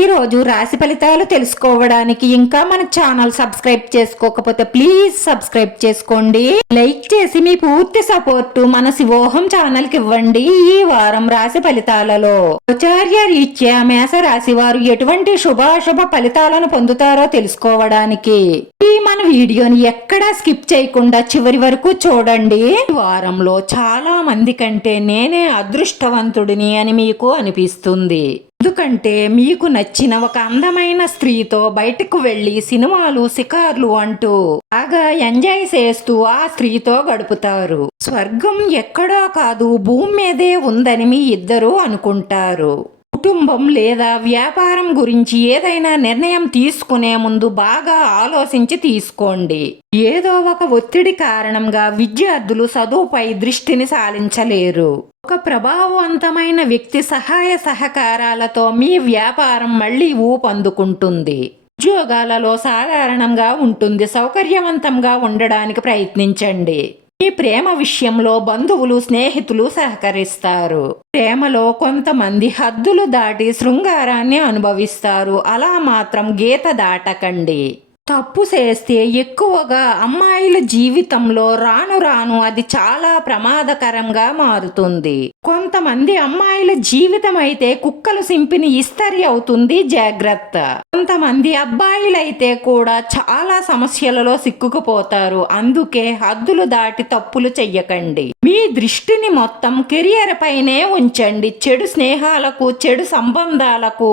ఈరోజు రోజు రాశి ఫలితాలు తెలుసుకోవడానికి ఇంకా మన ఛానల్ సబ్స్క్రైబ్ చేసుకోకపోతే ప్లీజ్ సబ్స్క్రైబ్ చేసుకోండి. లైక్ చేసి మీ పూర్తి సపోర్టు మన శివోహం ఛానల్కి ఇవ్వండి ఈ వారం రాశి ఫలితాలలో. ఆచార్య రీత్యా మేష రాశి వారు ఎటువంటి శుభాశుభ ఫలితాలను పొందుతారో తెలుసుకోవడానికి ఈ మన వీడియోని ఎక్కడా స్కిప్ చేయకుండా చివరి వరకు చూడండి. వారంలో చాలా మంది కంటే నేనే అదృష్టవంతుడిని అని మీకు అనిపిస్తుంది. ఎందుకంటే మీకు నచ్చిన ఒక అందమైన స్త్రీతో బయటకు వెళ్ళి సినిమాలు షికార్లు అంటూ బాగా ఎంజాయ్ చేస్తూ ఆ స్త్రీతో గడుపుతారు. స్వర్గం ఎక్కడా కాదు భూమి మీదే ఉందని మీ ఇద్దరు అనుకుంటారు. కుటుంబం లేదా వ్యాపారం గురించి ఏదైనా నిర్ణయం తీసుకునే ముందు బాగా ఆలోచించి తీసుకోండి. ఏదో ఒక ఒత్తిడి కారణంగా విద్యార్థులు చదువుపై దృష్టిని సాధించలేరు ఒక ప్రభావవంతమైన వ్యక్తి సహాయ సహకారాలతో మీ వ్యాపారం మళ్ళీ ఊపందుకుంటుంది. ఉద్యోగాలలో సాధారణంగా ఉంటుంది. సౌకర్యవంతంగా ఉండడానికి ప్రయత్నించండి. మీ ప్రేమ విషయంలో బంధువులు స్నేహితులు సహకరిస్తారు. ప్రేమలో కొంతమంది హద్దులు దాటి శృంగారాన్ని అనుభవిస్తారు. అలా మాత్రం గీత దాటకండి. తప్పు చేస్తే ఎక్కువగా అమ్మాయిల జీవితంలో రాను రాను అది చాలా ప్రమాదకరంగా మారుతుంది. కొంతమంది అమ్మాయిల జీవితం అయితే కుక్కలు సింపిని ఇస్తరి అవుతుంది జాగ్రత్త. కొంతమంది అబ్బాయిలైతే కూడా చాలా సమస్యలలో సిక్కుకుపోతారు. అందుకే హద్దులు దాటి తప్పులు చెయ్యకండి. మీ దృష్టిని మొత్తం కెరియర్ పైనే ఉంచండి. చెడు స్నేహాలకు చెడు సంబంధాలకు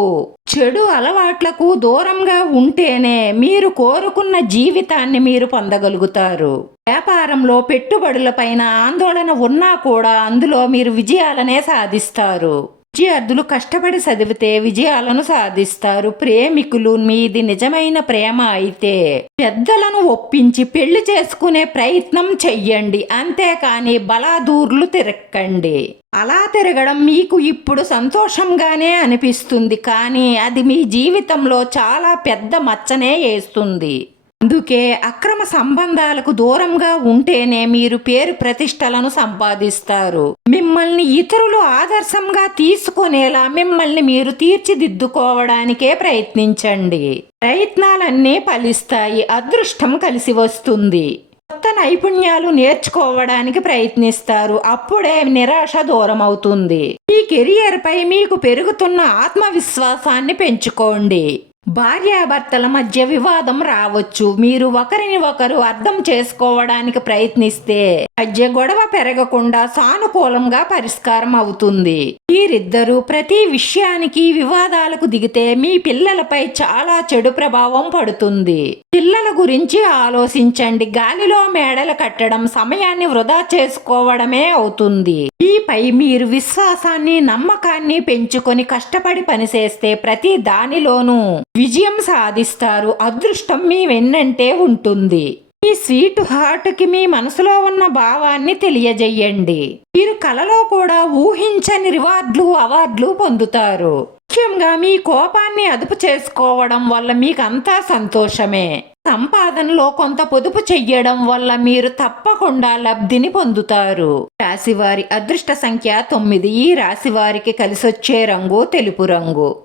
చెడు అలవాట్లకు దూరంగా ఉంటేనే మీరు కోరుకున్న జీవితాన్ని మీరు పొందగలుగుతారు. వ్యాపారంలో పెట్టుబడులపైన ఆందోళన ఉన్నా కూడా అందులో మీరు విజయాలనే సాధిస్తారు. విద్యార్థులు కష్టపడి చదివితే విజయాలను సాధిస్తారు. ప్రేమికులు మీది నిజమైన ప్రేమ అయితే పెద్దలను ఒప్పించి పెళ్ళి చేసుకునే ప్రయత్నం చెయ్యండి. అంతేకాని బలాదూర్లు తిరక్కండి. అలా తిరగడం మీకు ఇప్పుడు సంతోషంగానే అనిపిస్తుంది. కానీ అది మీ జీవితంలో చాలా పెద్ద మచ్చనే వేస్తుంది. అందుకే అక్రమ సంబంధాలకు దూరంగా ఉంటేనే మీరు పేరు ప్రతిష్టలను సంపాదిస్తారు. మిమ్మల్ని ఇతరులు ఆదర్శంగా తీసుకునేలా మిమ్మల్ని మీరు తీర్చిదిద్దుకోవడానికే ప్రయత్నించండి. ప్రయత్నాలన్నీ ఫలిస్తాయి అదృష్టం కలిసి వస్తుంది. కొత్త నైపుణ్యాలు నేర్చుకోవడానికి ప్రయత్నిస్తారు అప్పుడే నిరాశ దూరం అవుతుంది మీ కెరియర్ పై మీకు పెరుగుతున్న ఆత్మవిశ్వాసాన్ని పెంచుకోండి. భార్యాభర్తల మధ్య వివాదం రావచ్చు. మీరు ఒకరిని ఒకరు అర్థం చేసుకోవడానికి ప్రయత్నిస్తే మధ్య గొడవ పెరగకుండా సానుకూలంగా పరిష్కారం అవుతుంది. వీరిద్దరూ ప్రతి విషయానికి వివాదాలకు దిగితే మీ పిల్లలపై చాలా చెడు ప్రభావం పడుతుంది. పిల్లల గురించి ఆలోచించండి. గాలిలో మేడలు కట్టడం సమయాన్ని వృధా చేసుకోవడమే అవుతుంది. మీపై మీరు విశ్వాసాన్ని నమ్మకాన్ని పెంచుకొని కష్టపడి పనిచేస్తే ప్రతి దానిలోనూ విజయం సాధిస్తారు. అదృష్టం మీ వెన్నంటే ఉంటుంది. మీ స్వీట్ హార్ట్కి మీ మనసులో ఉన్న భావాన్ని తెలియజేయండి. మీరు కలలో కూడా ఊహించని రివార్డులు అవార్డులు పొందుతారు. ముఖ్యంగా మీ కోపాన్ని అదుపు చేసుకోవడం వల్ల మీకంతా సంతోషమే. సంపాదనలో కొంత పొదుపు చెయ్యడం వల్ల మీరు తప్పకుండా లబ్ధిని పొందుతారు. రాశివారి అదృష్ట సంఖ్య తొమ్మిది. ఈ రాశివారికి కలిసొచ్చే రంగు తెలుపు రంగు.